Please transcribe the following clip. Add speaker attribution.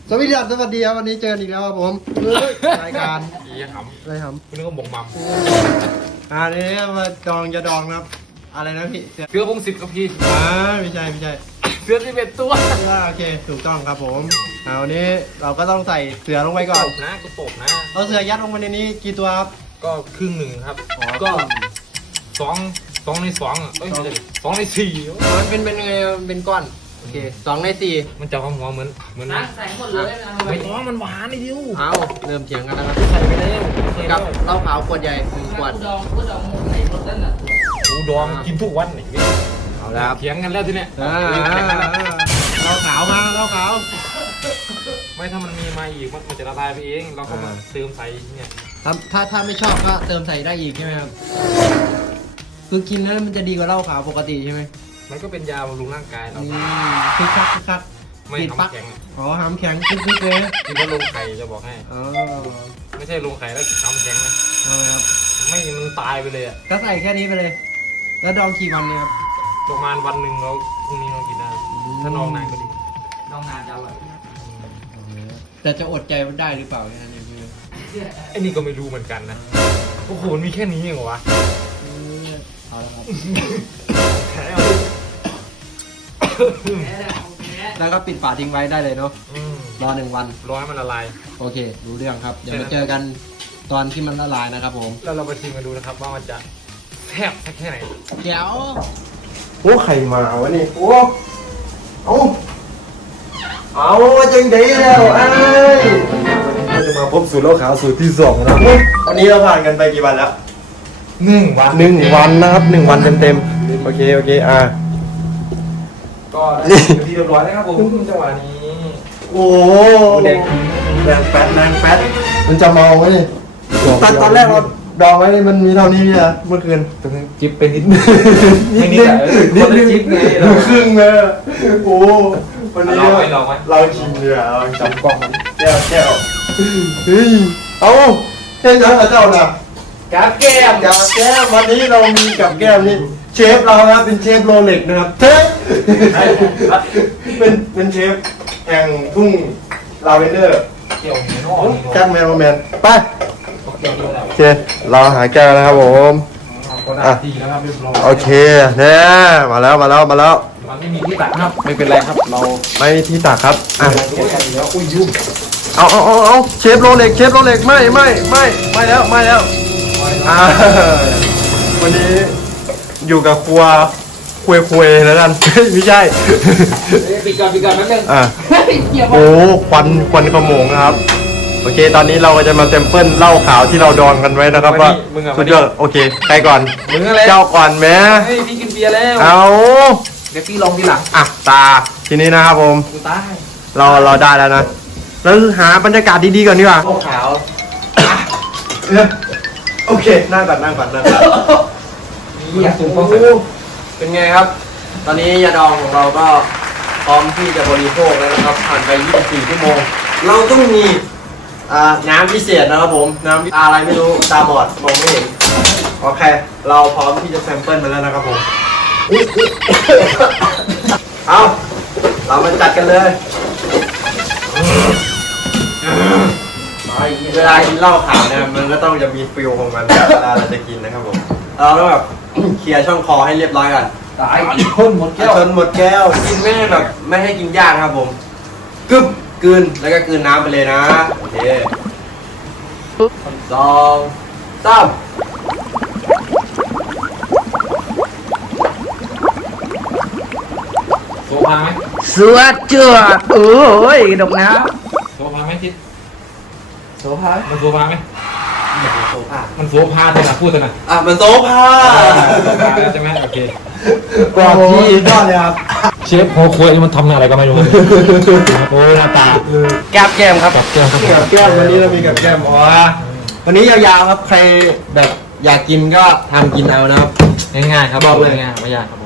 Speaker 1: สวัสดีครับวันนี้เจออีกแล้วครับผมรายการ
Speaker 2: อีหำ
Speaker 1: อะไรครับ
Speaker 2: คุณนึกว่าบงมัม
Speaker 1: อันนี้มาดองจะดองนะครับอะไรนะพี่เสือ
Speaker 2: เสือพงศิษฐ์ครับพี่
Speaker 3: ไม่ใช่
Speaker 2: เสือ11 ตัว
Speaker 1: โอเคถูกต้องครับผมวันนี้เราก็ต้องใส่เสือลงไปก่อน
Speaker 2: ตบนะก็ตบนะ
Speaker 1: เอาเสือยัดลงไปในนี้กี่ตัวครับ
Speaker 2: ก็ครึ่งหนึ่งครับ
Speaker 1: อ๋อ
Speaker 2: ก็2 ใน 2อ่ะเอ้ยไม่ใช่2 ใน 4
Speaker 1: มันเป็นไงเป็นก้อนโอเค2 ใน 4
Speaker 2: มันจะความหัวเหมือน
Speaker 4: ใส่หมดเลยนะ
Speaker 2: ไม่ต้องมันหวานไอ้ดิว
Speaker 1: เอาเริ่มเถียงกันแล้วครับ
Speaker 2: ใส่ไปแล้ว
Speaker 1: กับเหล้าขาวขวดใหญ่1 ขวด
Speaker 4: กูดองใส่หมดนั่นน่ะ
Speaker 2: กูดองกินทุกวันนี่
Speaker 1: เอาแล้วครับ
Speaker 2: เถียงกันแล้วทีเนี้ย
Speaker 1: เหล้าขาวมาเหล้าขาว
Speaker 2: ไม่ถ้ามันมีมาอีกมันจะละลายไปเองเราก็มาเติมใส่เนี่ย
Speaker 1: ถ้าไม่ชอบก็เติมใส่ได้อีกใช่ไหมครับคือกินแล้วมันจะดีกว่าเหล้าขาวปกติใช่ไหม
Speaker 2: มันก็เป็นยาบำรุงร่างกายเรา
Speaker 1: คึกคัก
Speaker 2: ไม่
Speaker 1: ติดปัก
Speaker 2: ทำแข็ง
Speaker 1: อ๋อหามแข็งคึกเลย
Speaker 2: กินแล้วลงไข่จะบอกให้
Speaker 1: อ๋อ
Speaker 2: ไม่ใช่ลงไข่แล้วทำแข็งนะ
Speaker 1: เอาละครับ
Speaker 2: ไม่มันตายไปเลยอ่ะ
Speaker 1: ก็ใส่แค่นี้ไปเลย แล้วดองกี่วันเนี่ยครับ
Speaker 2: ประมาณวันหนึ่งเราพรุ่งนี้เรากินได้ถ้านองนานก็ดี
Speaker 4: ดองนานจะอร่อย
Speaker 1: แต่จะอดใจได้หรือเปล่าเนี่ยพี่
Speaker 2: ไอ้นี่ก็ไม่รู้เหมือนกันนะโอ้โหมันมีแค่นี้เองเหรอวะ
Speaker 1: เอาละครับ
Speaker 2: แพ้
Speaker 4: แพ้แล้วแพ้
Speaker 1: แล้วก็ปิดฝาทิ้งไว้ได้เลยเนาะรอ1 วัน
Speaker 2: รอให้มันละลาย
Speaker 1: โอเครู้เรื่องครับเดี๋ยวมาเจอกันตอนที่มันละลายนะครับผม
Speaker 2: แล้วเราไปชิมกันดูนะครับว่ามันจะแซ่บสักแค่ไหน
Speaker 1: เดี๋ยว
Speaker 5: โอ้ไข่มาวะนี่โอ้เอาจังไดแล้วไอ้เราจะมาพบสูตรเหล้าขาวสูตรที่2นะวันนี้เราผ่านกันไปกี่วันแล้ว
Speaker 2: 1 วัน
Speaker 5: 1 วันนะครับ1 วันเต็มๆโอเค
Speaker 2: ก็ได้เป็นที่เรียบร้อยแล้วครับผมจังหวะนี้
Speaker 5: โอ้
Speaker 2: แดง
Speaker 5: แรงแฟตมันจะเมาไหมนี่ตอนแรกเราดองไว้นี่มันมีเท่านี้เนี่ยเมื่อคืน
Speaker 2: จิบเป็นนิดนึงไม่นิดอะคนละจิบไงเรา
Speaker 5: ครึ่งเลยโอ้วันนี้
Speaker 2: ลองไหม
Speaker 5: เราชิมเนี่ยเราจับกล้องแก้วเฮ้ยเอาเฮ้ยเจ้าน่ะ
Speaker 2: กับแก้ม
Speaker 5: กับแก้มวันนี้เรามีกับแก้มนี่เชฟเราครับเป็นเชฟโรเล็กนะครับเฮ้ยเป็นเชฟแห่งทุ่งลาเวนเดอร์
Speaker 2: เกี่ยวหัวนอกนี่
Speaker 5: แจ็คแมนไป
Speaker 2: เกี่ยวแล้ว
Speaker 5: โอเคเราหาแก้วแล้วครับผม
Speaker 2: ก็ได้ทีแล้วครับเรียบร้อย
Speaker 5: โอเคเนี่ยมาแล้ว
Speaker 2: มันไม่มีที่ตักครับไม่เป็นไรครับเรา
Speaker 5: ไม่มีที่ตักครับอ่ะ
Speaker 2: เกี่ยวกันแล้วอุ้ยยุ่ง
Speaker 5: เอาเชฟโรเล็กไม่แล้วอ่าวันนี้อยู่กับครัวคุยแล้วกัน ไม่ใช่
Speaker 4: ปิดก่อนแป๊บนึง
Speaker 5: อ่ะ
Speaker 4: เกี่ยว
Speaker 5: โอ้ควันขโมงนะครับโอเคตอนนี้เราก็จะมาแซมเปิลเหล้าขาวที่เราดองกันไว้นะครับว่าสุดยอดโอเคใครก่อน
Speaker 2: มึงอะไร
Speaker 5: เจ้าก่อนแม่
Speaker 2: เฮ้ยพี่กินเบียร์แล้ว
Speaker 5: เอา
Speaker 2: เดี๋ยวพี่ลองทีหลัง
Speaker 5: อ่ะตาทีนี้นะครับผม
Speaker 2: กูตาย
Speaker 5: เราได้แล้วนะแล้วหาบรรยากาศดีๆก่อนดีกว่า
Speaker 2: เหล้าขาว
Speaker 5: โอเคนั่งก่อน
Speaker 2: นี่อยากสูง
Speaker 5: โอ้
Speaker 2: เข้า
Speaker 5: โห
Speaker 2: ไป
Speaker 1: เป็นไงครับ ตอนนี้ยาดองของเราก็พร้อมที่จะบริโภคแล้วนะครับผ่านไป24 ชั่วโมงเราต้องมีน้ำพิเศษนะครับผมน้ำอะไรไม่รู้ตาบอดมองไม่เห็นโอเคเราพร้อมที่จะแซมเปิลมาแล้วนะครับผมเอาเรามาจัดกันเลยเวลากินเหล้าขาวเนี่ยมันก็ต้องจะมีฟิลของมันเวลาเราจะกินนะครับผมเราต้องแบบเคลียร์ช่องคอให้เรียบร้อยก่อน
Speaker 2: ตายพ่นหมดแก้ว
Speaker 1: จนหมดแก้วกินไม่ให้แบบไม่ให้กินยากนะครับผมกึบกลืนแล้วก็กลืนน้ำไปเลยนะโอเค2 3
Speaker 2: โซฟาไหม
Speaker 4: สวดเจือดโอ้ยดอกน้
Speaker 2: โซฟาไหมทิศ
Speaker 1: โซฟา
Speaker 2: มันโซฟาไหม
Speaker 1: โซฟา
Speaker 2: มันโซฟาเถอะนะพูดเถอะนะ
Speaker 1: มันโซฟา
Speaker 2: ใช่ไหมโอเค
Speaker 5: ก่อนที่ยอดเลยครับ
Speaker 2: เชฟโคคุยมันทำอะไรก็ไม่รู้โอ้หน้าตา
Speaker 1: แก้มแก้มครับ
Speaker 2: กับแก้วครับ
Speaker 5: กับแก้มวันนี้เรามีกับแก้มอ๋อ
Speaker 1: วันนี้ยาวๆครับใครแบบอยากกินก็ทำกินเอานะครับ
Speaker 2: ง่ายๆครับ
Speaker 1: บอกเลย
Speaker 2: ง่ายๆไม่ยากครับ